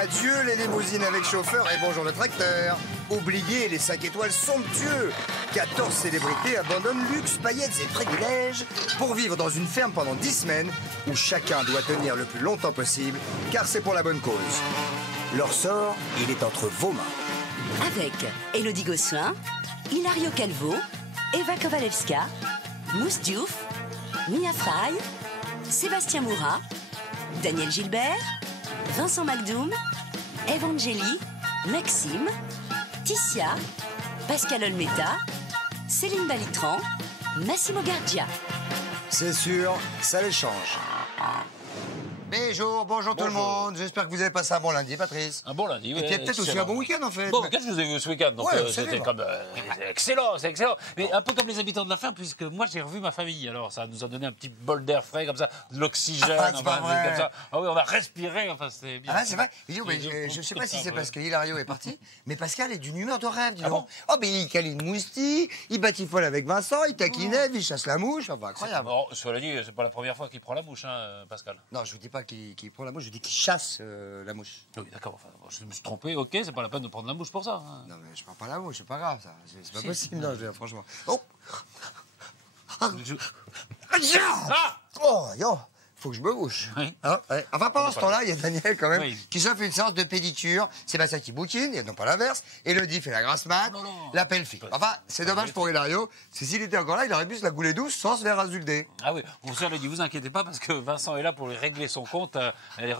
Adieu les limousines avec chauffeur et bonjour le tracteur. Oubliez les 5 étoiles somptueux. 14 célébrités abandonnent luxe, paillettes et privilèges pour vivre dans une ferme pendant 10 semaines où chacun doit tenir le plus longtemps possible car c'est pour la bonne cause. Leur sort, il est entre vos mains. Avec Élodie Gossuin, Hilario Calvo, Eva Kowalewska, Mousse Diouf, Mia Fry, Sébastien Moura, Daniel Gilbert, Vincent Macdoum, Evangélie, Maxime, Ticia, Pascal Olmeta, Céline Balitran, Massimo Gardia. C'est sûr, ça les change. Bonjour tout le monde. J'espère que vous avez passé un bon lundi, Patrice. Un bon lundi, oui. Et puis peut-être aussi un bon week-end, en fait. Bon week-end, je vous ai vu ce week-end, donc Ouais, c'était comme excellent, c'est excellent. Mais un peu comme les habitants de la ferme, puisque moi j'ai revu ma famille. Alors ça nous a donné un petit bol d'air frais comme ça, de l'oxygène, Ah, c'est pas vrai. comme ça. Ah oui, on a respiré, enfin c'était bien. Ah, c'est vrai. Je sais pas si c'est parce que Hilario est parti, mais Pascal est d'une humeur de rêve, dis donc. Oh, mais il câline Mousti, il batifole avec Vincent, il taquinait, il chasse la mouche, enfin incroyable. Bon, cela dit, c'est pas la première fois qu'il prend la mouche, hein, Pascal. Non, je vous dis pas qu'il prend la mouche, je dis qu'il chasse la mouche. Oui, d'accord, enfin, bon, je me suis trompé, ok, c'est pas la peine de prendre la mouche pour ça. Hein. Non, mais je prends pas la mouche, c'est pas grave, ça. C'est pas possible, non, franchement. Oh Ah Oh, yo faut que je me bouche. Oui. Hein, ouais. Enfin, pendant ce temps-là, il y a Daniel, quand même, Oui. qui s'offre une séance de pédicure. Sébastien qui bouquine, et non pas l'inverse. Élodie fait la grasse mat, Non. la pelle fille. Enfin, c'est dommage pour Hilario, parce que s'il était encore là, il aurait pu se la couler douce sans se faire azulder. Ah oui, cela dit, vous inquiétez pas, parce que Vincent est là pour lui régler son compte. Il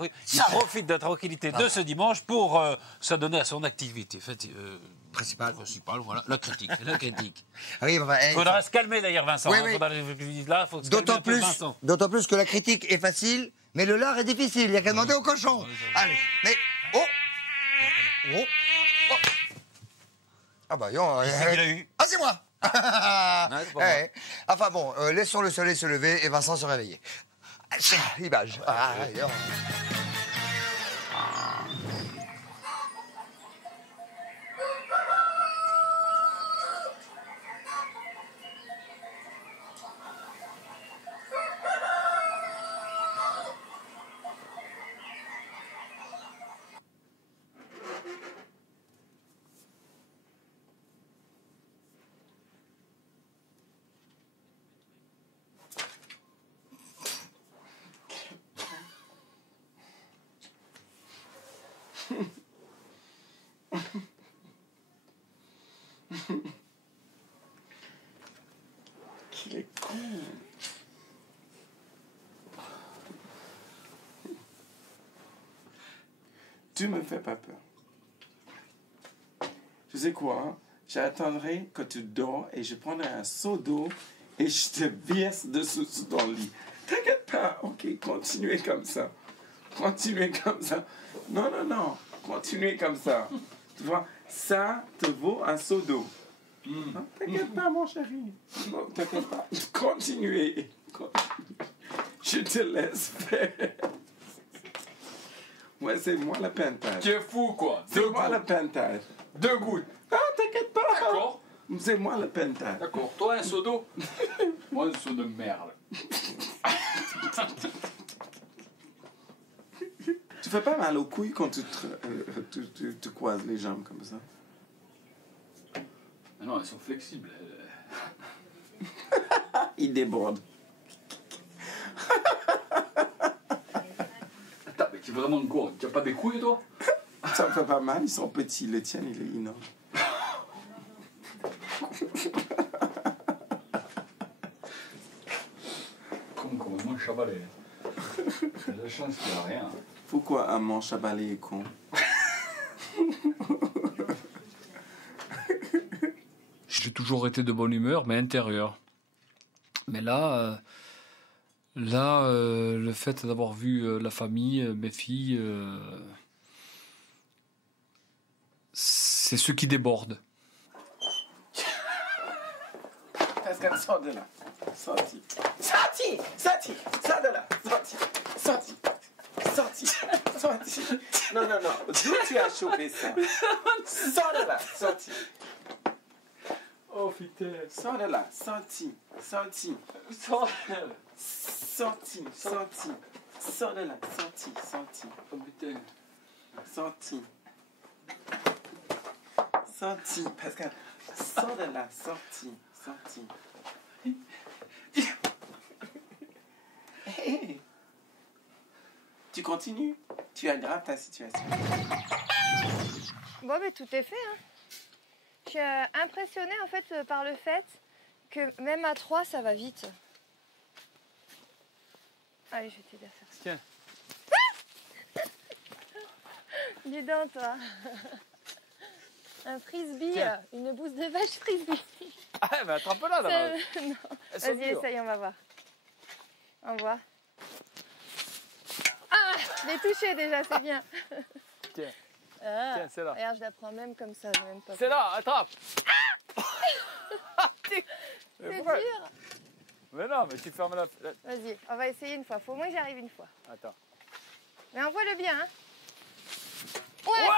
profite de la tranquillité de ce dimanche pour s'adonner à son activité Principal. Voilà, la critique. Ah oui, enfin, Il faudra se calmer d'ailleurs, Vincent. Oui, hein, oui. faudra là, faut se calmer un peu, Vincent. D'autant plus que la critique est facile, mais le lard est difficile. Il n'y a qu'à demander au cochon. Allez, mais... Oh Ah bah, yon... Qui l'a eu? Ah, c'est moi c'est pas moi. Enfin bon, laissons le soleil se lever et Vincent se réveiller. Image. Qu'il est con. Tu me fais pas peur. Tu sais quoi, hein? J'attendrai que tu dors et je prendrai un seau d'eau et je te verse dessous sous ton lit. T'inquiète pas, ok, continuez comme ça. Continuez comme ça. Non, continuez comme ça. Tu vois, ça te vaut un seau d'eau. Non, t'inquiète pas, mon chéri. Non, t'inquiète pas. Continuez. Je te laisse faire. Ouais, c'est moi le pentage. Tu es fou, quoi. C'est moi le pentage. 2 gouttes. Ah, t'inquiète pas. D'accord. C'est moi le pentage. D'accord. Toi, un seau d'eau. Moi, un seau de merde. Tu fais pas mal aux couilles quand tu croises les jambes comme ça? Mais non, elles sont flexibles. Il déborde. Attends, mais tu es vraiment con. Tu n'as pas des couilles, toi? Ça me fait pas mal, ils sont petits. Le tien, il est énorme. Comme un manche à balai. J'ai la chance qu'il n'y a rien. Pourquoi un manche à balai est con? J'ai toujours été de bonne humeur, mais intérieure. Mais là, le fait d'avoir vu la famille, mes filles, c'est ce qui déborde. Pascal, sors de là. Sorti. Sorti. Sors de là. Sorti. Non. D'où tu as chopé ça? Sors de là. Sorti. Oh, putain. Sors de là. Sorti. Sors de là. Sorti. Oh, putain. Sorti. Sorti. Pascal, sors de là. Sorti. Sorti. Hey. Tu continues. Tu aggraves ta situation. Bon, mais tout est fait. Hein. Je suis impressionnée en fait par le fait que même à 3, ça va vite. Allez, je vais t'aider à faire ça. Tiens. Dis donc, toi. Un frisbee, Tiens. une bouse de vache frisbee. Ah, mais attrape-la d'abord. Non. Elles sont Vas-y, dures. essaye, on va voir. On voit. Ah, je l'ai touché déjà, c'est bien. Tiens, Ah, tiens, c'est là. regarde, je la prends même comme ça, je même pas. C'est là, attrape. C'est Mais pourquoi dur. Mais non, mais tu fermes la... Vas-y, on va essayer une fois. Faut au moins que j'y arrive une fois. Attends. Mais envoie-le bien, hein. Ouais.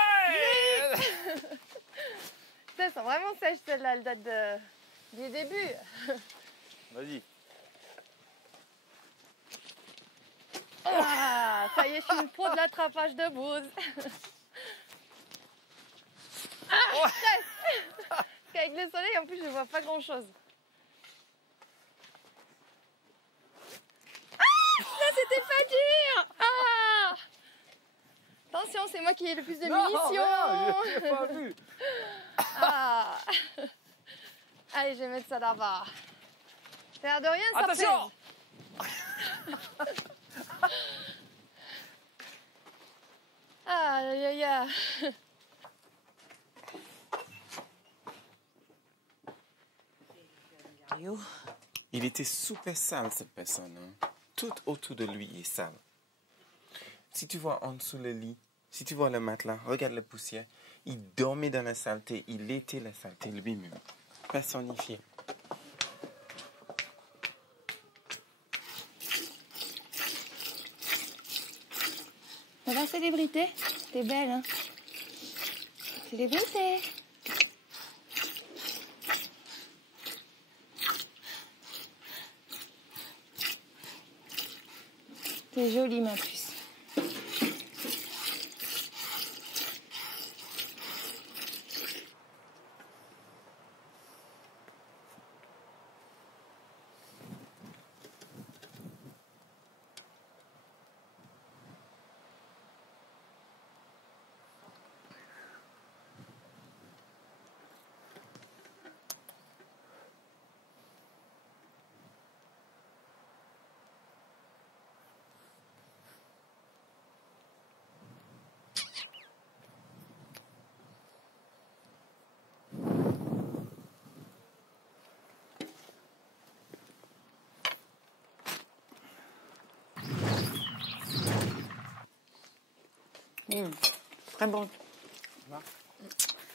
Ça, elles sont vraiment sèches, celles-là. Elles datent du début. Vas-y. Ah, ça y est, je suis une pro de l'attrapage de bouse. Ah, parce qu'avec le soleil, en plus, je vois pas grand-chose. Ah, ça, c'était pas dur. Ah. Attention, c'est moi qui ai le plus de munitions. Non, j'ai pas vu. Ah. Allez, je vais mettre ça là-bas. Faire de rien, ça Attention. pèse. Aïe, aïe, aïe. Il était super sale, cette personne. Hein. Tout autour de lui est sale. Si tu vois en dessous le lit, si tu vois le matelas, regarde la poussière. Il dormait dans la saleté. Il était la saleté lui-même. Personnifié. Ça va, célébrité? T'es belle, hein? Célébrité! T'es jolie, ma puce. Très bon.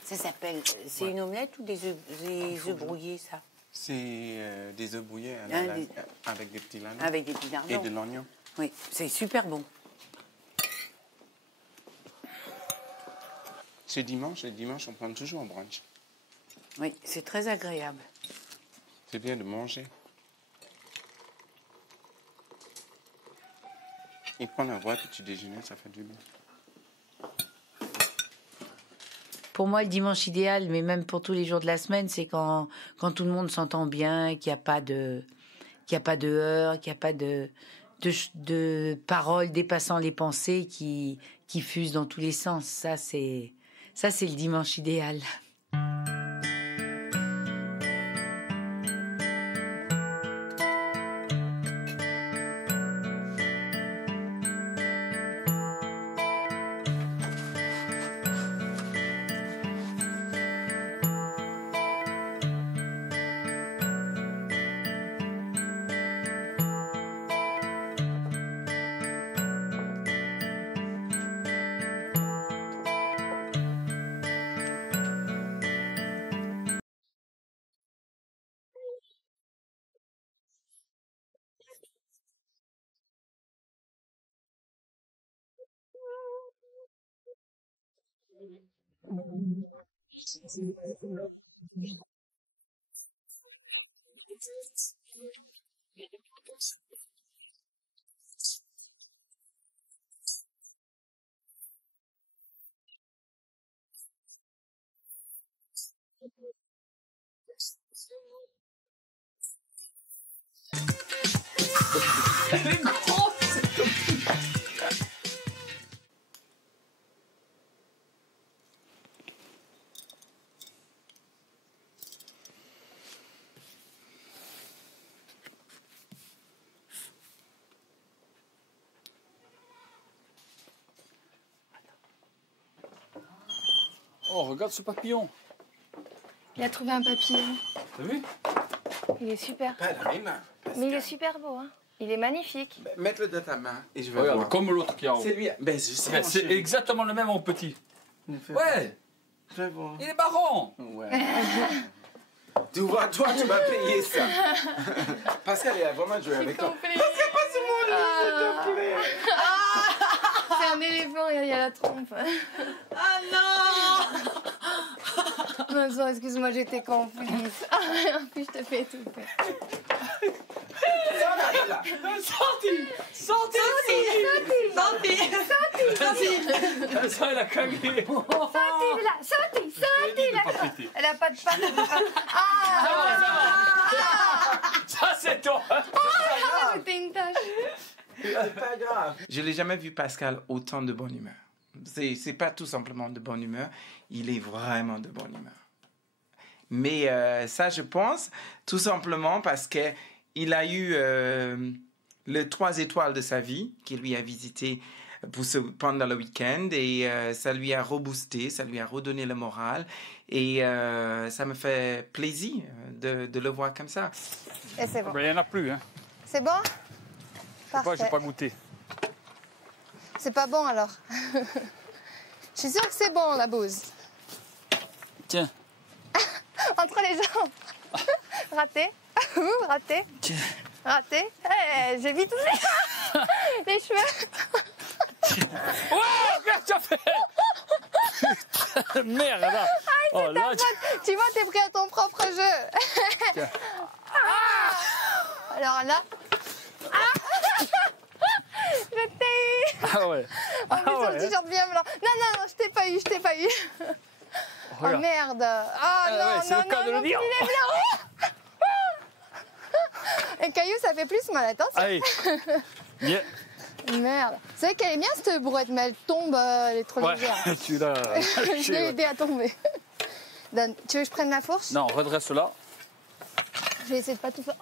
Ça s'appelle, c'est une omelette ou des œufs brouillés, ça? C'est des œufs brouillés avec des petits lardons. Avec des petits Et lardons. de l'oignon. Oui, c'est super bon. C'est dimanche, et dimanche, on prend toujours un brunch. Oui, c'est très agréable. C'est bien de manger. Et prendre un vrai petit déjeuner, ça fait du bien. Pour moi, le dimanche idéal, mais même pour tous les jours de la semaine, c'est quand tout le monde s'entend bien, qu'il n'y a pas de heurts, qu'il n'y a pas de paroles dépassant les pensées qui fusent dans tous les sens. Ça, c'est le dimanche idéal. Elle est grosse, cette copine. Oh, regarde ce papillon. Il a trouvé un papillon. T'as vu? Il est super. Pas dans mes mains. Mais il est super beau, hein. Il est magnifique. Ben, mets-le dans ta main et je vais Regarde, voir. comme l'autre qui est en haut. C'est lui. Ben, je sais. Ben, mon c'est chéri. exactement le même en petit. Fais Ouais, Fais voir. il est marron. Ouais. Tu vois, toi, tu vas payer ça. Pascal, il a vraiment joué avec toi. complet. Pascal, passe-moi le s'il te plaît. C'est un éléphant, il y a la trompe. Ah non! Vincent, excuse-moi, j'étais complice. En plus, je te fais tout faire. Sorti. Ça, elle a cagué. Sautez là, sautez là. Elle a pas de pattes. Ça, c'est toi. C'était une tâche. C'est pas grave. Je l'ai jamais vu Pascal autant de bonne humeur. C'est pas tout simplement de bonne humeur, il est vraiment de bonne humeur. Mais ça, je pense, tout simplement parce que il a eu les 3 étoiles de sa vie qu'il lui a visité pendant le week-end et ça lui a reboosté, ça lui a redonné le moral et ça me fait plaisir de le voir comme ça. Et c'est bon. Il n'y en a plus, hein. C'est bon? J'ai Parfait. pas goûté. C'est pas bon alors. Je suis sûre que c'est bon la bouse. Tiens. Entre les jambes. Raté. Raté. Tiens. Raté. Eh, j'ai vite touché. Les cheveux. Ouais, qu'est-ce que tu as fait? Merde, là. Oh, là, Tu vois, t'es pris à ton propre jeu. Tiens. Alors là. Je t'ai eu. Ah ouais. En plus, ton t-shirt bien blanc. Non, je t'ai pas eu. Oh Regarde. merde. Ah ouais, non, c'est le cas de le dire. il est blanc. Et Caillou, ça fait plus mal, attention. Allez. Bien. Merde. C'est vrai qu'elle est bien cette brouette, mais elle tombe, elle est trop Ouais, légère. tu l'as. Je l'ai aidé à tomber. Donne. Tu veux que je prenne la fourche? Non, redresse là. Je vais essayer de pas tout faire.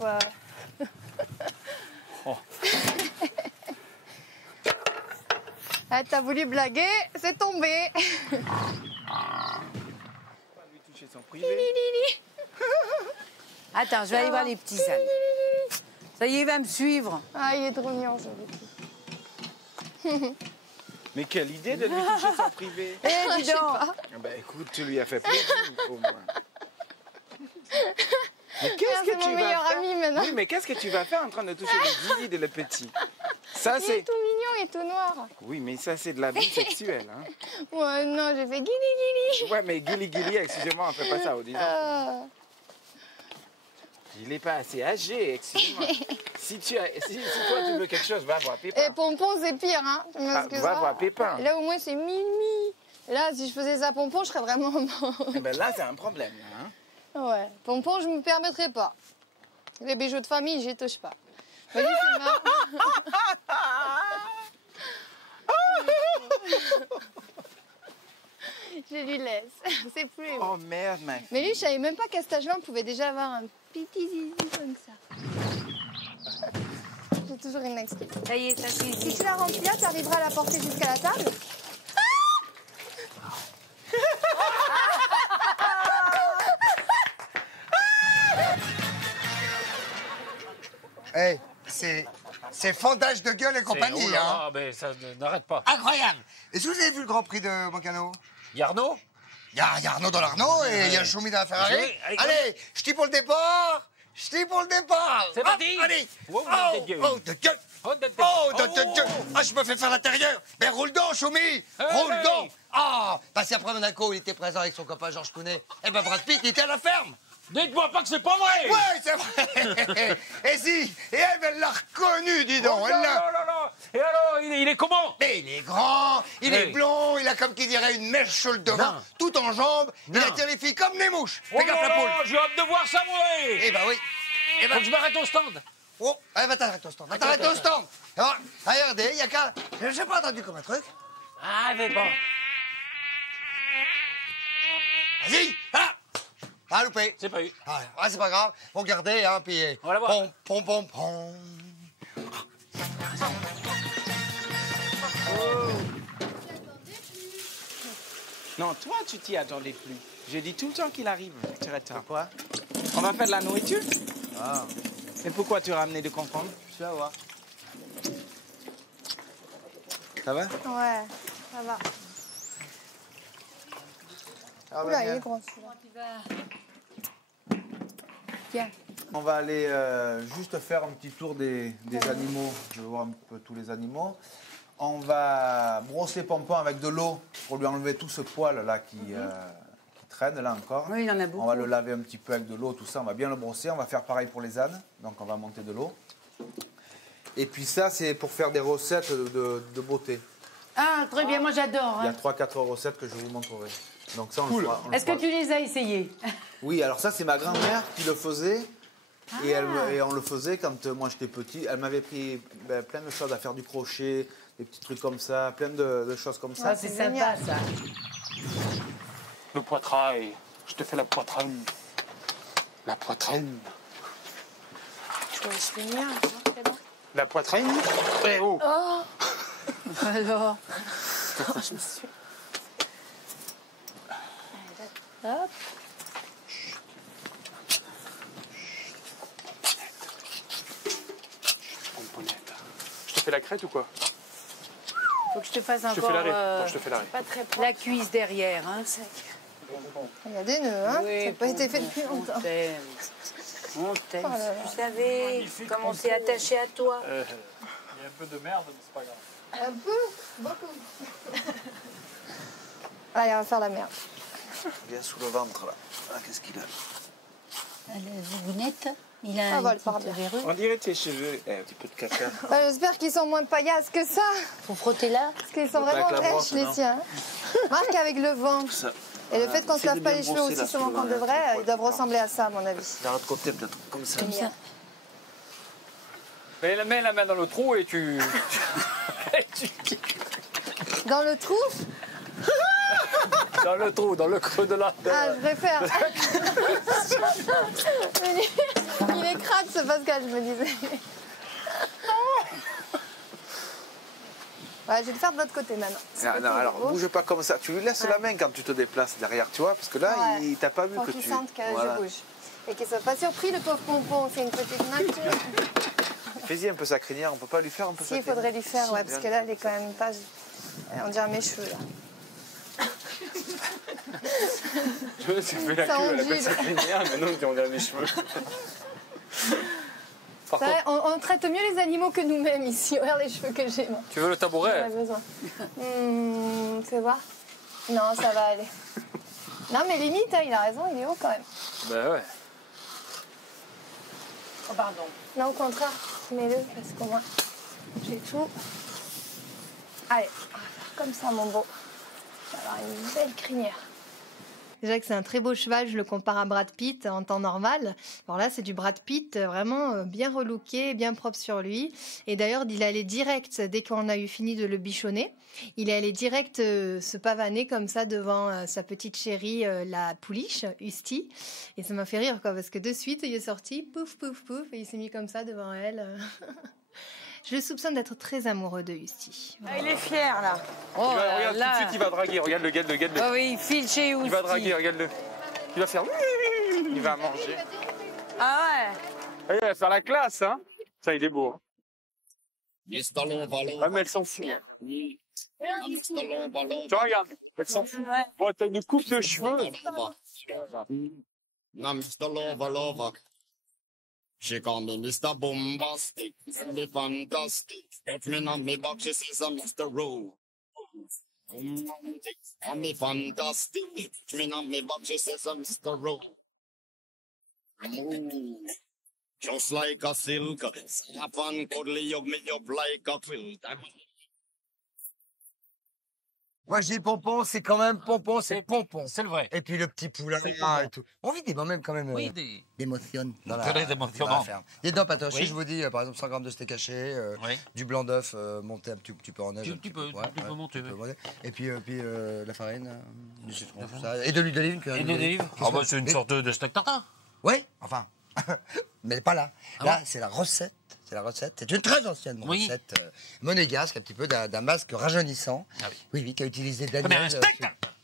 Ouais. Oh. Ah, t'as voulu blaguer, c'est tombé. Toucher son privé. Attends, je vais aller voir les petits ânes. Ça y est, il va me suivre. Ah, il est trop mignon, ce petit. Mais quelle idée de lui toucher son privé. Eh, dis Je sais donc. pas. Ben écoute, tu lui as fait plaisir au moins. Mais Ah, qu'est-ce c'est que mon tu vas meilleur faire? ami maintenant. Oui, mais qu'est-ce que tu vas faire en train de toucher le zizi de le petit? Ça, Il est c'est... tout mignon, il est tout noir. Oui, mais ça, c'est de l'abus sexuel. Hein? Ouais, non, j'ai fait guili. Ouais, mais guili, excusez-moi, on fait pas ça au disant. Il n'est pas assez âgé, excusez-moi. si toi, tu veux quelque chose, va voir Et Pépin. Pompon, c'est pire, hein. Tu m'excuseras. Va voir Pépin. Là, au moins, c'est Mimi. Là, si je faisais ça à Pompon, je serais vraiment mort. Eh ben là, c'est un problème. Hein? Ouais, Pompon, je me permettrais pas. Les bijoux de famille, j'y touche pas. Vas-y, c'est marrant. Je lui laisse. C'est plus. Oh merde, mec. Mais lui, je savais même pas qu'à cet âge-là, on pouvait déjà avoir un petit zizi comme ça. J'ai toujours une excuse. Ça y est, ça Si suffit. tu la remplis là, tu arriveras à la porter jusqu'à la table. Hey, c'est fondage de gueule et compagnie, Oh là hein. là, mais ça n'arrête pas. Incroyable. Est-ce que vous avez vu le Grand Prix de Moncano? Yarno? Il y a Arnaud dans l'Arnaud et il y a Choumi dans la Ferrari. Allez, Allez, je dis pour le départ. C'est Hop, parti. Allez. Oh, Oh, de Dieu. oh, de Dieu. Oh, de- Oh, de Oh. Dieu. Ah, je me fais faire l'intérieur. Mais roule donc, Choumi. Roule Allez. donc. Ah, parce qu'après Monaco, il était présent avec son copain Georges Clooney. Eh ben, Brad Pitt, il était à la ferme. Dites-moi pas que c'est pas vrai. Ouais, c'est vrai. Et si. Et elle l'a reconnu, dis donc. Oh Elle là l'a. là là là. Et alors, il est comment? Mais il est grand, il est Oui. blond, il a comme qui dirait une mèche sur le devant, Non. tout en jambes. Il Non. attire les filles comme des mouches. Oh Fais gaffe là la poule. là, j'ai hâte de voir ça, moi. Eh ben oui. Eh ben... Faut que je m'arrête au stand. Oh, allez, va t'arrêter au stand. Va t'arrêter au stand. Alors, regardez, il y a qu'à... J'ai pas entendu comme un truc. Ah, mais bon. Vas-y, ah. Ah, loupé. C'est pas eu. Ah, ouais, c'est pas grave. Faut garder, hein, puis... On va la voir. Pom, pom, pom, pom. Non, toi, tu t'y attendais plus. Je dis tout le temps qu'il arrive. Tu retard. Quoi? On va faire de la nourriture. Ah. Mais pourquoi tu as ramené de concombre? Tu vas voir. Ça va? Ouais, ça va. Ah, Oula, il est grand celui-là. Tiens. On va aller juste faire un petit tour des animaux. Je vais voir un peu tous les animaux. On va brosser Pompon avec de l'eau pour lui enlever tout ce poil là qui traîne là encore. Oui, il en a beaucoup. On va le laver un petit peu avec de l'eau, tout ça. On va bien le brosser. On va faire pareil pour les ânes. Donc on va monter de l'eau. Et puis ça, c'est pour faire des recettes de beauté. Ah, très bien, moi j'adore. Il y a Hein. 3-4 recettes que je vous montrerai. Donc ça, on Cool. le fera, Est-ce que tu les as essayées? Oui, alors ça, c'est ma grand-mère qui le faisait. Et, et on le faisait quand moi j'étais petit. Elle m'avait pris plein de choses à faire du crochet, des petits trucs comme ça, plein de choses comme ça. Ah, c'est sympa ça. Le poitrail. Je te fais la poitrine. La poitrine. Tu vas se finir, La poitrine? Eh oh! Oh. Alors. Oh, je me suis... Hop. Pomponnette. Je te fais la crête ou quoi? Faut que je te fasse Je te encore fais l'arrêt. Attends, je te fais l'arrêt. Pas très propre. la cuisse derrière. Hein. Il y a des nœuds, hein. Oui, Ça n'a pas été fait depuis on longtemps. t'aime. On t'aime. Oh là là. Tu savais comment on s'est attaché à toi. Il y a un peu de merde, mais c'est pas grave. Un peu, beaucoup. Allez, on va faire la merde. Bien sous le ventre là. Ah, qu'est-ce qu'il a? La zigounette, il a Ça va, une le part petite bien. verrue. On dirait tes cheveux. Un petit peu de caca. Bah, j'espère qu'ils sont moins paillasses que ça. Faut frotter là. Parce qu'ils sont Faut pas vraiment avec la rêches, brosse, les non siens. Marc, avec le vent. Et le fait qu'on ne se Essaye lave de pas bien les cheveux brosser, aussi là, souvent sur qu'on le- devrait, ils doivent ressembler à ça, à mon avis. D'un autre côté, peut-être comme ça. Comme ça. Mets la main dans le trou et tu... Dans le trou? dans le trou, dans le creux de la... Ah, je préfère. Il est crade, ce Pascal, je me disais. Ouais, je vais le faire de l'autre côté maintenant. Non, alors, bouge pas comme ça. Tu lui laisses la main quand tu te déplaces derrière, tu vois, parce que là, Ouais. il t'a pas vu Faut que qu'il tu... sente que Voilà. je bouge. Et qu'il soit pas surpris, le pauvre pompon. C'est une petite nature. Fais-y un peu sa crinière, on peut pas lui faire un peu Si, sa il faudrait lui faire, ouais, parce Bien. que là, elle est quand même pas... On dirait mes cheveux, là. Je me suis fait la Ça queue à la ondule. côte crinière, maintenant on a mes cheveux. Par C'est vrai, contre, on traite mieux les animaux que nous-mêmes ici. Regarde les cheveux que j'ai, moi. tu veux le J'en ai tabouret? besoin. Fais voir. Non, ça va aller. Non, mais limite, hein, il a raison, il est haut quand même. Ben ouais. Oh, pardon. Non, au contraire, mets-le, parce qu'au moins, j'ai tout. Allez, on va faire comme ça, mon beau. Tu vas avoir une belle crinière. Déjà que c'est un très beau cheval, je le compare à Brad Pitt en temps normal. Alors là, c'est du Brad Pitt vraiment bien relooké, bien propre sur lui. Et d'ailleurs, il est allé direct, dès qu'on a eu fini de le bichonner, il est allé direct se pavaner comme ça devant sa petite chérie, la pouliche, Usti. Et ça m'a fait rire, quoi, parce que de suite, il est sorti, pouf, pouf, pouf, et il s'est mis comme ça devant elle. Je le soupçonne d'être très amoureux de Usti. Ah, il est fier là. Oh Il va, là regarde, là. tout de suite, il va draguer. Regarde, regarde. Oh oui, il file chez Il va Ousti. draguer, regarde-le. Il va faire... Il va manger. Ah ouais. Il va faire la classe, hein. Ça, il est beau. Ah, mais elle s'en fout. Tu vois, regarde, elle s'en fout. Bon, t'as une coupe de cheveux. Now Mr. Lover Lover. She call me Mr. Bombastic, me fantastic. Touch me on me back, she says I'm Mr. Rowe. I'm me fantastic. Touch me on me back, she says I'm Mr. Rowe. Move. Just like a silk, snap and cuddly, hug me up like a quilt. Moi, je dis pompon, c'est quand même pompon, c'est pompon. C'est le vrai. Et puis le petit poulain C'est pompon. et tout. On vit des moments quand même Oui, des... d'émotion dans Très la émotionnant. ferme. Il y a dedans, Patoche, Oui. si je vous dis, par exemple, 100 grammes de steak haché, Oui. du blanc d'œuf monté un petit peu en neige. Tu peux monter. Oui. Et puis, la farine, du citron, tout ça. Et de l'huile d'olive. Et de l'olive. Ah bah, c'est une sorte de steak tartare. Oui, enfin. Mais pas là. Ah Là, bon c'est la recette. C'est la recette. C'est une très ancienne Oui. recette monégasque, un petit peu d'un masque rajeunissant. Ah oui. Oui, oui, qu'a utilisé Mais Daniel. un steak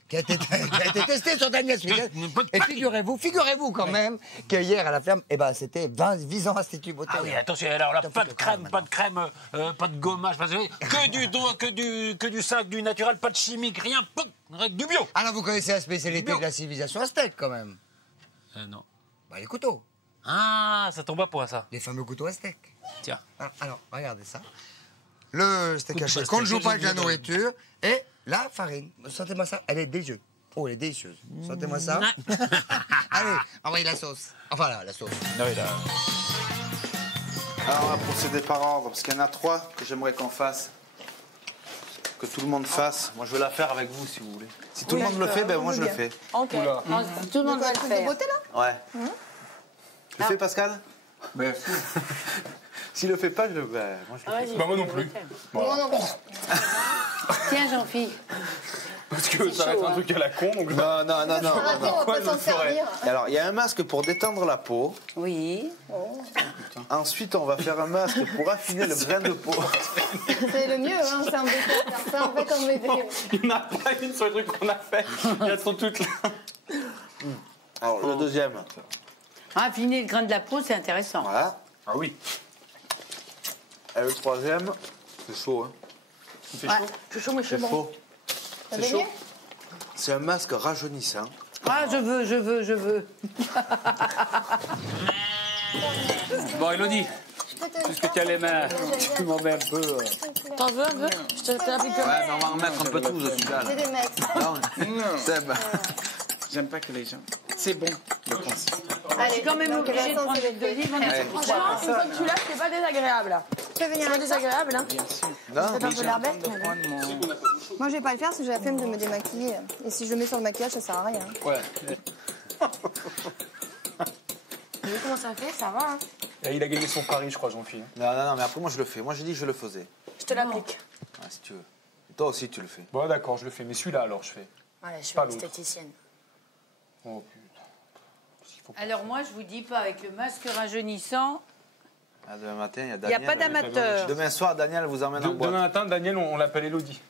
Qui a été testé sur Daniel Sweden. Et figurez-vous quand même que hier à la ferme, eh ben, c'était visant Institut Beauté. Ah oui, attention, alors là, pas de crème, pas de gommage, que du sac, du naturel, pas de chimique, rien, du bio. Alors vous connaissez la spécialité de la civilisation aztèque quand même? Non. Bah, les couteaux. Ah, ça tombe à point, ça. Les fameux couteaux aztèques. Tiens. Alors, regardez ça. Le steak Coupe haché, pas qu'on ne steak, joue pas avec la j'ai dit, nourriture. Et la farine. Sentez-moi ça, elle est délicieuse. Oh, elle est délicieuse. Sentez-moi ça. Allez, envoyez la sauce. Enfin, la sauce. Ah oui, là. Alors, on va procéder par ordre, parce qu'il y en a 3 que j'aimerais qu'on fasse. Que tout le monde fasse. Moi, je veux la faire avec vous, si vous voulez. Si tout le monde le fait, ben moi, je le fais. Ok. Tout le monde va le faire. beauté, là? Ouais. Tu le fais, Pascal? Ben, S'il le fait pas, moi, je le fais. bah, moi non plus. Moi non plus. Tiens, Jean-Philippe. Parce que ça va être un truc à la con, donc Non. Arrêtez, on va pas s'en servir. Alors, il y a un masque pour détendre la peau. Oui. Ensuite, on va faire un masque pour affiner le grain de peau. C'est le mieux, hein, c'est embêtant de faire ça. En fait, on met des... il n'y en a pas une sur les trucs qu'on a fait. Elles sont toutes là. Alors, le deuxième. Affiner le grain de la peau, c'est intéressant. Voilà. Ah oui. Et le troisième, c'est chaud, hein. C'est chaud. C'est chaud, mais C'est faux. C'est chaud. C'est un masque rajeunissant. Ah, je veux. Bon, Elodie, puisque tu as les mains, tu m'en mets un peu. T'en veux un peu? Je te l'applique. Ouais, mais on va en remettre un peu tous dessus là. J'ai des mecs. Non, Seb. J'aime pas que les gens. C'est bon, le concept. Allez, Je suis quand même donc, obligée de Vincent, prendre c'est l'huile d'olive. Franchement, une fois que tu l'as, c'est pas désagréable. Tu peux venir C'est pas avec ça? désagréable, hein? Non, C'est un peu l'air bête, mais bon. Moi, je vais pas le faire parce que j'ai la flemme de me démaquiller. Et si je le mets sur le maquillage, ça sert à rien. Ouais. Vous voyez comment ça fait? Ça va, hein? Et il a gagné son pari, je crois, Jean-Philippe. non, mais après, moi, je le fais. Moi, j'ai dit que je le faisais. Je te l'applique. Ouais, si tu veux. Et toi aussi, tu le fais. Bon, d'accord, je le fais. Mais celui-là, alors, je fais. Allez, je suis Pas une l'autre. esthéticienne. Oh, putain. Alors moi, je vous dis pas, avec le masque rajeunissant, Ah, demain matin, il y a il n'y Daniel. a pas d'amateur. Demain soir, Daniel vous emmène en boîte. Demain matin, Daniel, on l'appelle Elodie.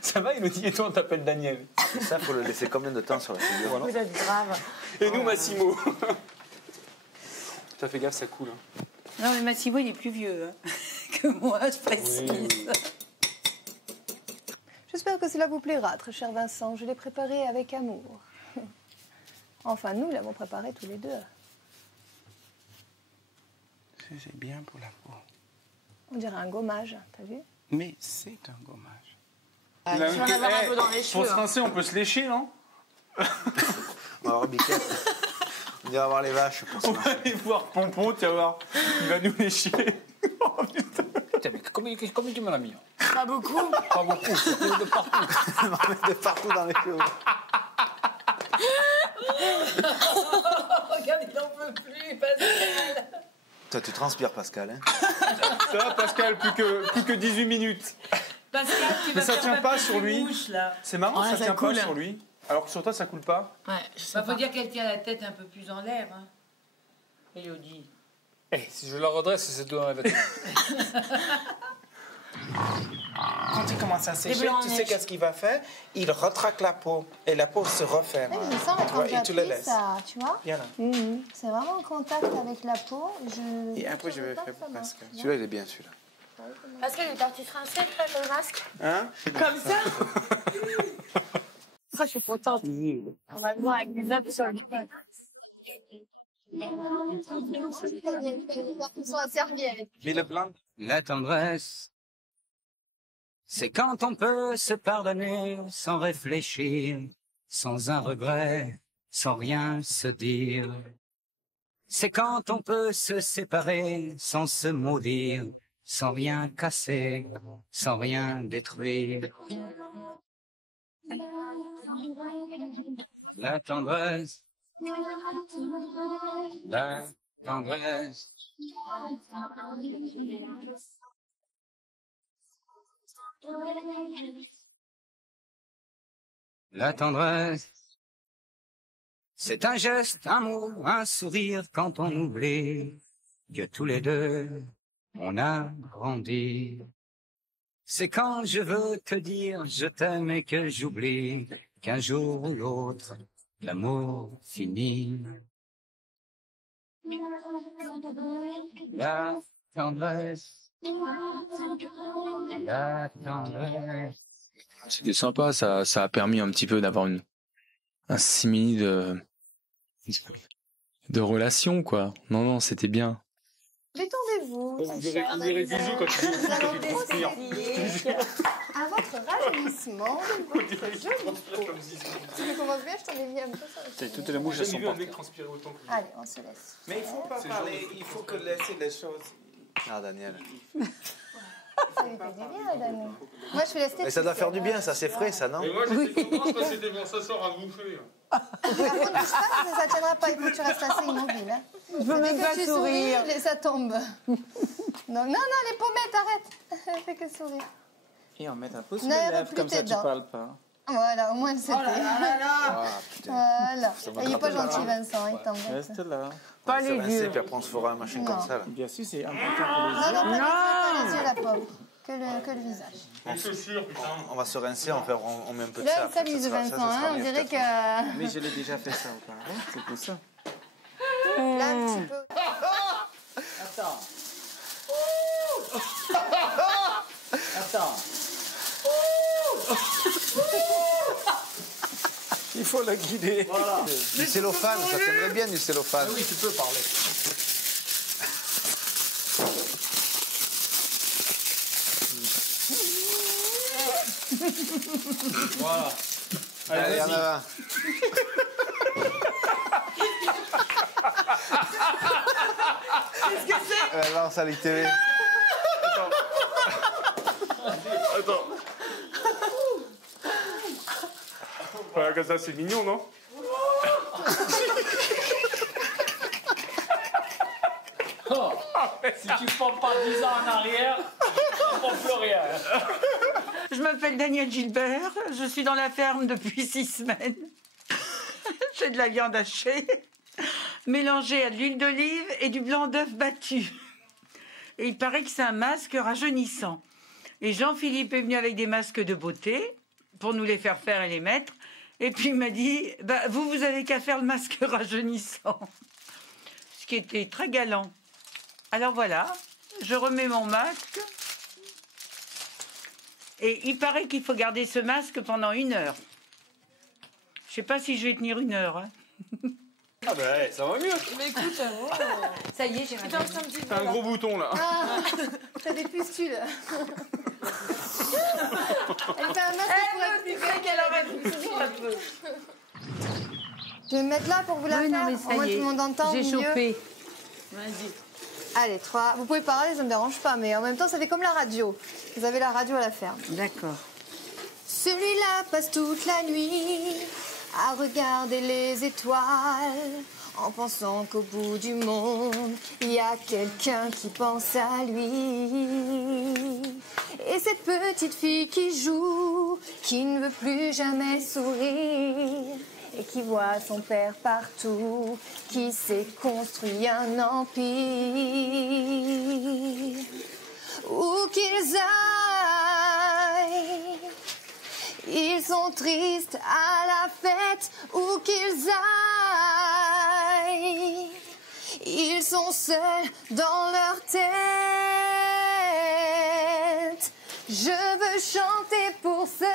Ça va, Elodie? Et toi, on t'appelle Daniel. Ça, faut le laisser combien de temps sur la figure? Vous êtes grave. Et nous, Massimo. T'as fait gaffe, ça coule. Hein. Non, mais Massimo, il est plus vieux hein, que moi, je précise. Oui. J'espère que cela vous plaira, très cher Vincent. Je l'ai préparé avec amour. Enfin, nous l'avons préparé tous les deux. C'est bien pour la peau. On dirait un gommage, t'as vu? Mais c'est un gommage. Ah, il faut en avoir un peu dans les Pour cheveux. se rincer, on peut se lécher, non? On va voir Biquette. On ira voir les vaches pour On ça. va aller voir Pompon, tu vas voir. Il va nous lécher. Oh, putain. Putain, mais combien tu m'en as mis? Pas beaucoup. Pas beaucoup, c'est de partout. On va mettre de partout dans les cheveux. Regarde, il n'en peut plus, Pascal. Toi, tu transpires, Pascal. Hein? Ça va, Pascal, plus que 18 minutes. Pascal, tu Mais vas ça faire tient ma pas petite sur lui. mouche, là. C'est marrant, Ouais, ça ça tient coule. pas sur lui. Alors que sur toi, ça coule pas. Ouais, je sais Bah, faut pas. dire qu'elle tient la tête un peu plus en l'air. Hein. Élodie. Eh, si je la redresse, c'est deux dans la vêtements. Quand il commence à sécher, blancs en tu sais neige. qu'est-ce qu'il va faire? Il retraque la peau et la peau se referme. Je me sens Tu vois, et tu le j'appuie, laisses. ça, tu vois? Viens là. C'est vraiment en contact avec la peau. Et après, je vais pas faire que ça pour marche, Pascal. tu vois. Celui-là, il est bien, celui-là. Pascal, il est parti se rincer après le masque. Hein? Comme ça? Ça, je suis contente. On va le voir avec des apps sur le côté. Ils sont à serviette. Mais le blanc. La tendresse, c'est quand on peut se pardonner sans réfléchir, sans un regret, sans rien se dire. C'est quand on peut se séparer sans se maudire, sans rien casser, sans rien détruire. La tendresse, la tendresse. La tendresse, c'est un geste, un mot, un sourire quand on oublie que tous les deux, on a grandi. C'est quand je veux te dire je t'aime et que j'oublie qu'un jour ou l'autre, l'amour finit. La tendresse, la tendresse. C'était sympa, ça a permis un petit peu d'avoir un simili de relation, quoi. Non, c'était bien. Détendez-vous. On dirait Zizou quand tu dis qu'il transpire. À votre rajeunissement, votre jolie peau. Si tu commences bien, je t'en ai mis un peu sur le Toutes les mouches, elles sont parties. Transpirer autant que lui. Allez, on se laisse. Mais il faut pas parler, il faut que laisser les choses. Ah, Daniel. Ça lui fait du bien, Daniel. Moi, je fais l'esthétique. Mais ça doit faire du bien, ça, c'est frais, ça, non? Et moi, j'étais content parce que c'était bon, ça sort à bouffer. Par contre, bouge pas, ça tiendra pas. Il faut que tu restes assez immobile. Hein. Je veux même pas sourire. Ça tombe. Non, les pommettes, arrête. Fais que sourire. Et on met un peu sur Non, les il y a lèvres, plus comme ça, tes tu dents. parles pas. Voilà, au moins, c'était. Oh là là. Ah, putain. Voilà. Ça va Il est pas attraper gentil, là. Vincent. Il t'embête. Reste là. Pas On va les se rincer, vieux. puis après on se fera un machin comme ça. Là. Bien sûr, c'est important pour les Non, pas les yeux, la pauvre. Que le visage. C'est sûr, putain. On va se rincer, on met un peu de Là, ça. il après, s'amuse, ça sera- Vincent. ça sera On mieux, dirait peut-être. que. Mais je l'ai déjà fait ça auparavant, c'est pour ça. Là, un petit peu. Attends. Attends. Il faut la guider. Voilà. Du cellophane, ça t'aimerait bien du cellophane. Oui, tu peux parler. Voilà. Allez, en avant. Qu'est-ce que c'est? Lance à l'ITV. Attends. Voilà, comme ça, c'est mignon, non? Oh, si tu prends pas 10 ans en arrière, tu prends plus rien. Je m'appelle Daniel Gilbert, je suis dans la ferme depuis 6 semaines. J'ai de la viande hachée, mélangée à de l'huile d'olive et du blanc d'œuf battu. Et il paraît que c'est un masque rajeunissant. Et Jean-Philippe est venu avec des masques de beauté pour nous les faire faire et les mettre. Et puis il m'a dit, bah, vous avez qu'à faire le masque rajeunissant. Ce qui était très galant. Alors voilà, je remets mon masque. Et il paraît qu'il faut garder ce masque pendant 1 heure. Je sais pas si je vais tenir 1 heure. Hein. Ah bah, ça va mieux. Mais écoute, Ça y est, j'ai putain, c'est un petit peu. T'as un gros bouton, là. Ah, t'as des pustules. Elle fait un masque pour être plus belle qu'elle aurait pu. Je vais me mettre là pour vous la Oui, faire. non, mais Au ça moins y tout est, le monde entend. j'ai mieux. chopé. Vas-y. Allez, 3. Vous pouvez parler, ça me dérange pas, mais en même temps, ça fait comme la radio. Vous avez la radio à la ferme. D'accord. Celui-là passe toute la nuit à regarder les étoiles en pensant qu'au bout du monde, il y a quelqu'un qui pense à lui. Et cette petite fille qui joue, qui ne veut plus jamais sourire et qui voit son père partout, qui s'est construit un empire. Où qu'ils aillent, ils sont tristes à la fête, où qu'ils aillent. Ils sont seuls dans leur tête. Je veux chanter pour ceux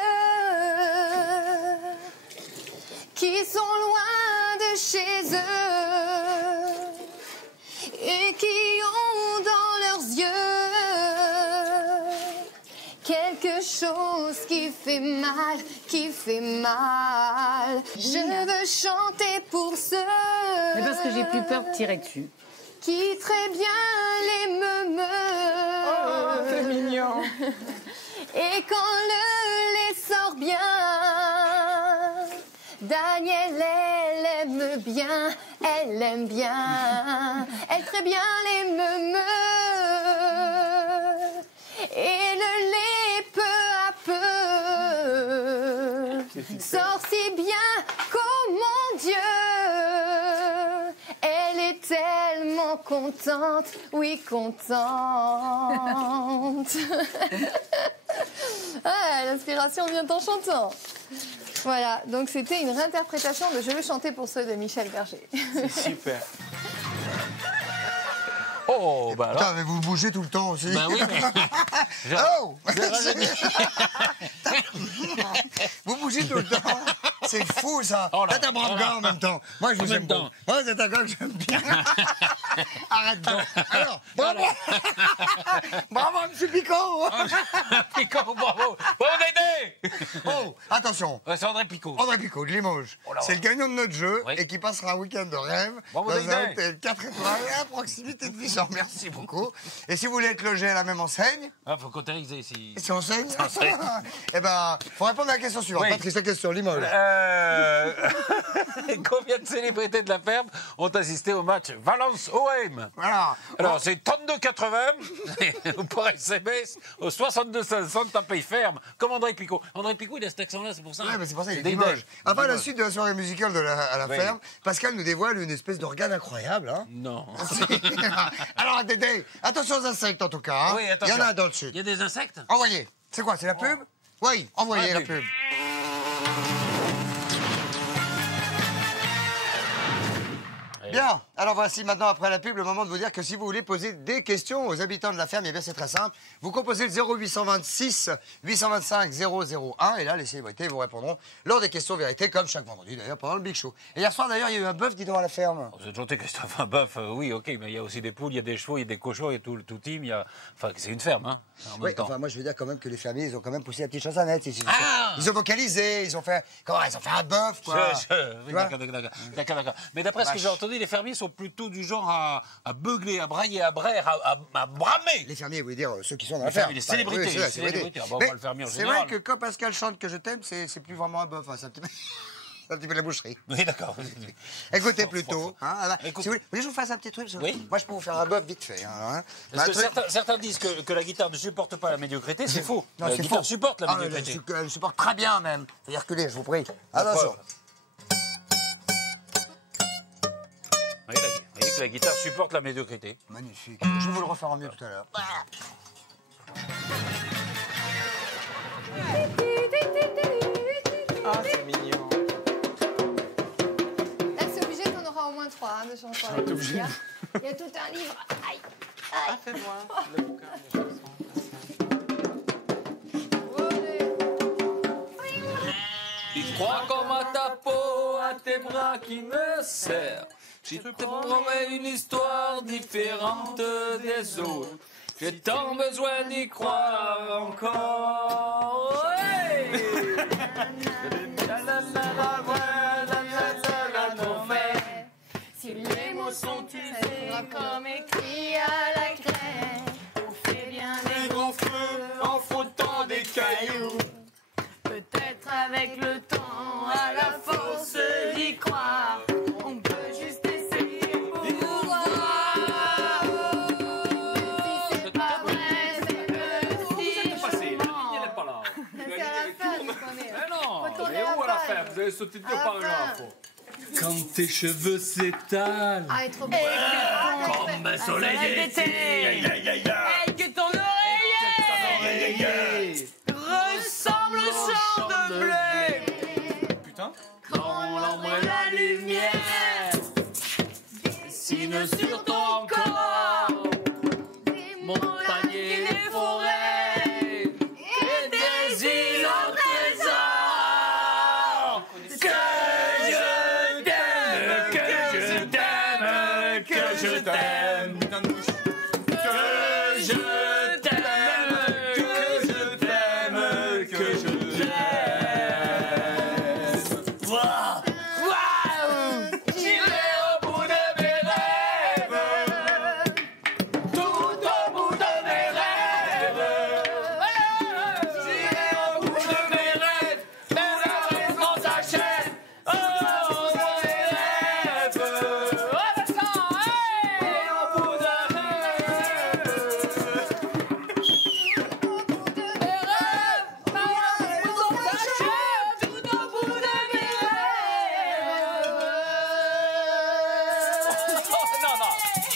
qui sont loin de chez eux et qui ont dans leurs yeux quelque chose qui fait mal, qui fait mal. Je veux chanter pour ceux Mais parce que j'ai plus peur de tirer dessus. qui très bien les meumeux C'est mignon. Et quand le lait sort bien, Daniel, elle aime bien, elle aime bien, elle très bien les meumeux. Et le lait peu à peu sort si bien qu'au mon Dieu, elle est tellement contente, oui contente. Ah, l'inspiration vient en chantant. Voilà, donc c'était une réinterprétation de Je veux chanter pour ceux de Michel Berger. C'est super. Oh, bah alors. Putain, mais vous bougez tout le temps aussi. Bah oui, mais. Oh Vous bougez tout le temps. C'est fou, ça. Oh là, T'es un brave oh là. gars en même temps. Moi, je En vous même aime temps. pas. Moi, c'est un gars que j'aime bien. Arrête donc. Alors, bravo. Bravo, M. Picot. Picot, bravo. Bravo, Dédé. Oh, attention. Ouais, c'est André Picot. André Picot de Limoges. Oh là, C'est le gagnant de notre jeu Oui. et qui passera un week-end de rêve Bravo, dans Dédé. un hôtel 4 étoiles à proximité de Dijon. Merci beaucoup. Et si vous voulez être logé à la même enseigne, Ah, faut qu'autoriser ici. c'est enseigne. enseigne. Eh ben, faut répondre à la question suivante. Oui. Patrice, la question, Limoges. Combien de célébrités de la ferme ont assisté au match Valence-OM? Voilà. Alors, c'est 32,80 ou par SMS au 62,500, tapez ferme, comme André Picot. André Picot, il a cet accent-là, c'est pour ça. Ouais, mais c'est pour ça qu'il est Dédé. Limoges. Enfin, à la Limoges. suite de la soirée musicale à la Oui. ferme, Pascal nous dévoile une espèce d'organe incroyable. Hein. Non. Alors, Dédé, attention aux insectes en tout cas. Hein. Oui, Il y attention. en a dans le sud. Il y a des insectes? Envoyez. C'est quoi, c'est la pub? Oui, envoyez Ouais, la pub. pub. Bien, alors voici maintenant, après la pub, le moment de vous dire que si vous voulez poser des questions aux habitants de la ferme, eh bien c'est très simple. Vous composez le 0826 825 001 et là, les célébrités vous répondront lors des questions vérités, comme chaque vendredi d'ailleurs pendant le Big Show. Et hier soir d'ailleurs, il y a eu un bœuf, dis donc, à la ferme. Vous êtes gentil, Christophe, un bœuf, oui, ok, mais il y a aussi des poules, il y a des chevaux, il y a des cochons, il y a tout team, il y a... Enfin, c'est une ferme, hein, en même Oui, temps. enfin moi je veux dire quand même que les fermiers, ils ont quand même poussé la petite chansonnette. Ah Ils ont vocalisé, ils ont fait... Comment, ils ont fait un bœuf, quoi. Oui, Tu vois d'accord. Mais d'après ce que j'ai entendu, les fermiers sont plutôt du genre à beugler, à brailler, à braire, à bramer. Les fermiers, vous voulez dire ceux qui sont dans Les la ferme. fermiers, les célébrités, Oui, c'est vrai, les c'est vrai. célébrités. Ah bah, on Mais va le fermier en c'est général. vrai que quand Pascal chante que je t'aime, c'est plus vraiment un bœuf. Hein, c'est un petit peu... c'est un petit peu la boucherie. Oui, d'accord. Écoutez plutôt. Hein, alors, Écoute. si vous voulez que je vous fasse un petit truc, Oui. moi je peux vous faire un bœuf vite fait. Hein. Parce Un que truc- certains disent que la guitare ne supporte pas la médiocrité, c'est faux. Non, La c'est guitare faux. supporte la Ah, médiocrité. elle supporte très bien même. Veuillez reculer, je vous prie. Attention. Vous voyez que la guitare supporte la médiocrité. Magnifique. Je vais vous le refaire en mieux tout à l'heure. Ah, c'est mignon. Là, c'est obligé qu'on aura au moins 3 hein, de chansons. Ah, t'es obligé. Il y a tout un livre. Aïe. Ah, fais-moi le bouquin des chansons. Tu crois comme à ta peau, à tes bras qui me serrent. Je te promets une histoire différente des autres. J'ai tant besoin d'y croire encore. Hey! Si les mots sont usés comme écrit à la craie, on fait bien des grands feux en frottant des cailloux. Peut-être avec le temps, à la force d'y croire, on peut juste essayer pour voir. Si c'est pas vrai, c'est que si Passé, la ligne elle est pas là. c'est à la fin, je connais. Mais non, Faut tourner mais où à la page. fin? Vous avez sauté deux À la paragraphes. fin. Quand tes cheveux s'étalent Ah, il est trop beau. comme un soleil d'été, Et que ton oreiller ressemble au champ de blé. Putain. Quand l'ombre et la lumière dessinent sur ton corps des montagnes et des forêts et des îles en trésor. Que je t'aime, que je t'aime, Putain de bouche. que je t'aime, que je t'aime, que je t'aime. Waouh, waouh, j'irai au bout de mes rêves, tout au bout de mes rêves.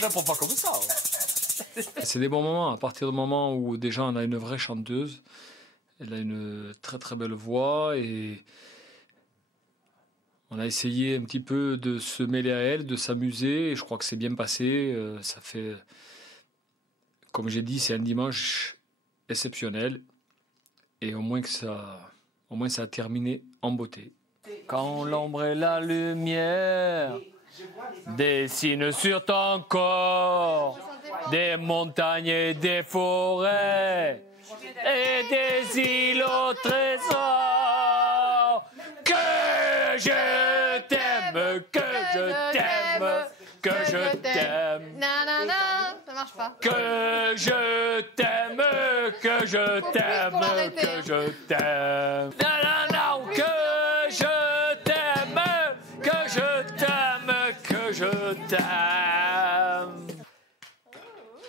réponds pas comme ça. Hein. C'est des bons moments, à partir du moment où déjà on a une vraie chanteuse. Elle a une très très belle voix et on a essayé un petit peu de se mêler à elle, de s'amuser et je crois que c'est bien passé. Ça fait, comme j'ai dit, c'est un dimanche exceptionnel et au moins ça a terminé en beauté. Quand l'ombre et la lumière dessinent sur ton corps des montagnes et des forêts et des îles au trésor, que je t'aime, que je t'aime, que je t'aime. Nanana, ça marche pas. Que je t'aime, que je t'aime, que je t'aime. Nanana, que je t'aime, que je t'aime, que je t'aime.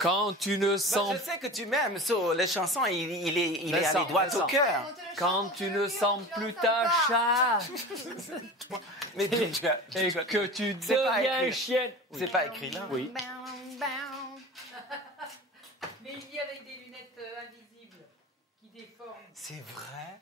Quand tu ne sens... Je sais que tu m'aimes, so, les chansons, il est allé droit au cœur. Quand tu ne sens plus ta chatte Mais et que tu deviens chienne. C'est pas écrit là. Oui. Mais il y a avec des lunettes invisibles qui déforment. C'est vrai?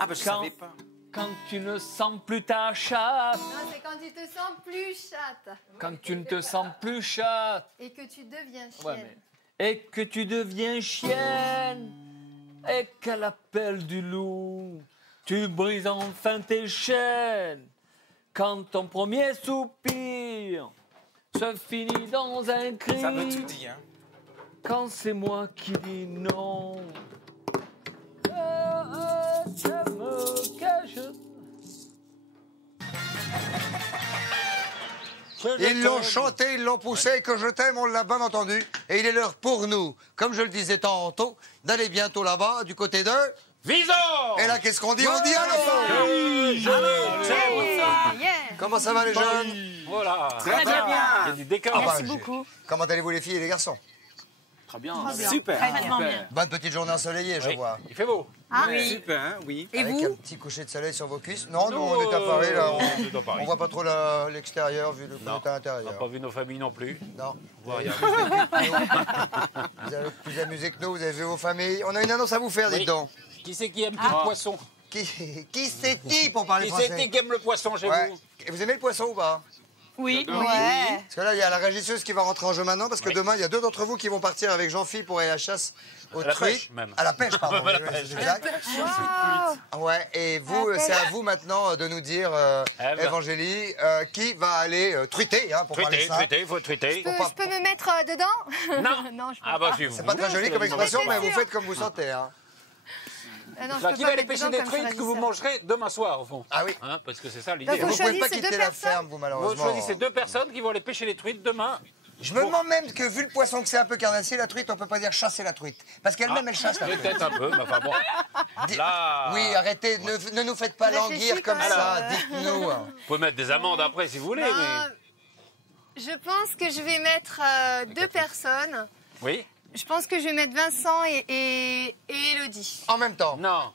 Ah, ben je savais pas. Quand tu ne sens plus ta chatte. Non, c'est quand tu te sens plus chatte. Quand tu ne te sens plus chatte. Et que tu deviens chienne. Ouais, et que tu deviens chienne. Et qu'à l'appel du loup, tu brises enfin tes chaînes. Quand ton premier soupir se finit dans un cri. Ça veut tout dire. Hein? Quand c'est moi qui dis non. Ils l'ont chanté, ils l'ont poussé, que je t'aime, on l'a bien entendu. Et il est l'heure pour nous, comme je le disais tantôt, d'aller bientôt là-bas, du côté de... Visor. Et là, qu'est-ce qu'on dit? On dit allô. Comment ça va les jeunes? Voilà. Très bien. Il y a du décor. Merci beaucoup. Comment allez-vous les filles et les garçons? Très bien. Super. Bonne petite journée ensoleillée, je vois. Il fait beau. Ah oui. Super, hein, oui. Et Avec vous? un petit coucher de soleil sur vos cuisses. Non, nous on est à Paris là. On voit pas trop l'extérieur vu qu'on est à On n'a l'intérieur. pas vu nos familles non plus. Non. On voit rien. Vous avez plus amusé que nous, vous avez vu vos familles. On a une annonce à vous faire, Oui. dites donc. Qui c'est qui aime plus le poisson? Qui c'est-il pour parler Qui français? c'est qui aime le poisson chez Ouais. vous? Et vous aimez le poisson ou pas? Oui. Parce que là, il y a la régisseuse qui va rentrer en jeu maintenant, parce que demain, il y a deux d'entre vous qui vont partir avec Jean-Philippe pour aller à la chasse aux À la truites. pêche, même. À la pêche, pardon. À la oui, pêche. c'est exact. Ouais, et vous, c'est à vous maintenant de nous dire, Evangélie, qui va aller truiter, hein, pour parler ça. Il faut truiter. Je peux me mettre dedans? Non. Non, je peux Ah bah, pas. si vous C'est pas très voulez, joli comme expression, mais vous sûr. faites comme vous sentez. Hein. Ah non, je Là, peux qui pas va aller mettre pêcher dedans des comme ça, truites la que vous vie, ça. mangerez demain soir, au fond. Ah oui. Hein, parce que c'est ça l'idée. Donc, Vous vous ne pouvez pas choisissez quitter deux la personnes? ferme, vous, Vous malheureusement. choisissez deux personnes qui vont aller pêcher les truites demain. Je me demande même que, vu le poisson que c'est un peu carnassier, la truite, on peut pas dire chasser la truite. Parce qu'elle-même, elle chasse la truite. Peut-être un peu, mais enfin bon. Là. Oui, arrêtez, ne nous faites pas languir comme ça, dites-nous. Vous pouvez mettre des amendes après si vous voulez, mais. Je pense que je vais mettre deux personnes. Oui. Je pense que je vais mettre Vincent et Élodie. En même temps. Non.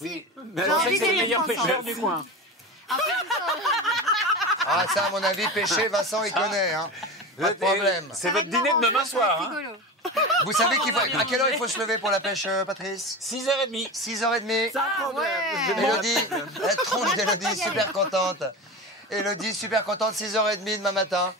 Oui. J'ai envie que c'est le meilleur pêcheur du coin. Ah, ça, à mon avis, pêcher, Vincent, il connaît. Hein. Pas de problème. C'est votre dîner de demain soir. Hein. Vous savez à quelle heure il faut se lever pour la pêche, Patrice? 6h30. 6h30. Ah, ouais. Élodie, la tronche d'Élodie, super contente. Élodie, super contente, 6h30 demain matin.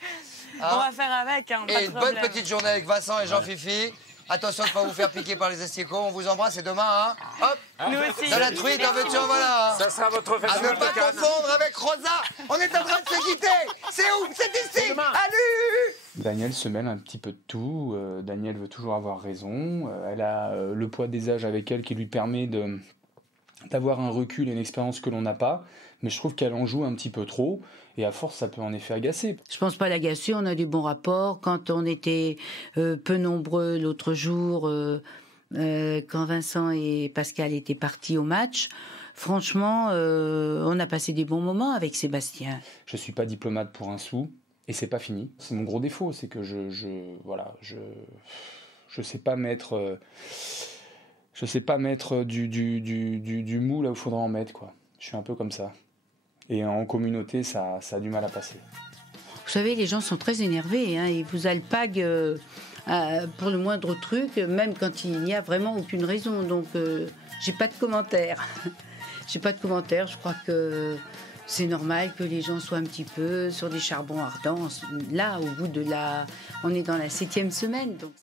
Hein? On va faire avec, hein, pas Et de une bonne problème. petite journée avec Vincent et Jean-Fifi. Attention de ne pas vous faire piquer par les esticots. On vous embrasse et demain, hein, hop, Nous aussi. dans la truite, en veux-tu, en voilà. Ça sera votre À festival ne pas de Cannes. confondre avec Rosa. On est en train de se quitter. C'est où? C'est ici. Salut. Daniel se mêle un petit peu de tout. Daniel veut toujours avoir raison. Elle a le poids des âges avec elle qui lui permet d'avoir un recul et une expérience que l'on n'a pas. Mais je trouve qu'elle en joue un petit peu trop. Et à force, ça peut en effet agacer. Je pense pas l'agacer, on a du bon rapport. Quand on était peu nombreux l'autre jour, quand Vincent et Pascal étaient partis au match, franchement, on a passé des bons moments avec Sébastien. Je suis pas diplomate pour un sou. Et c'est pas fini. C'est mon gros défaut. C'est que je sais pas mettre... je sais pas mettre du mou là où il faudra en mettre, quoi. Je suis un peu comme ça. Et en communauté, ça a du mal à passer. Vous savez, les gens sont très énervés, hein, ils vous alpaguent pour le moindre truc, même quand il n'y a vraiment aucune raison. Donc, j'ai pas de commentaires. J'ai pas de commentaires. Je crois que c'est normal que les gens soient un petit peu sur des charbons ardents. Là, au bout de on est dans la 7e semaine. Donc...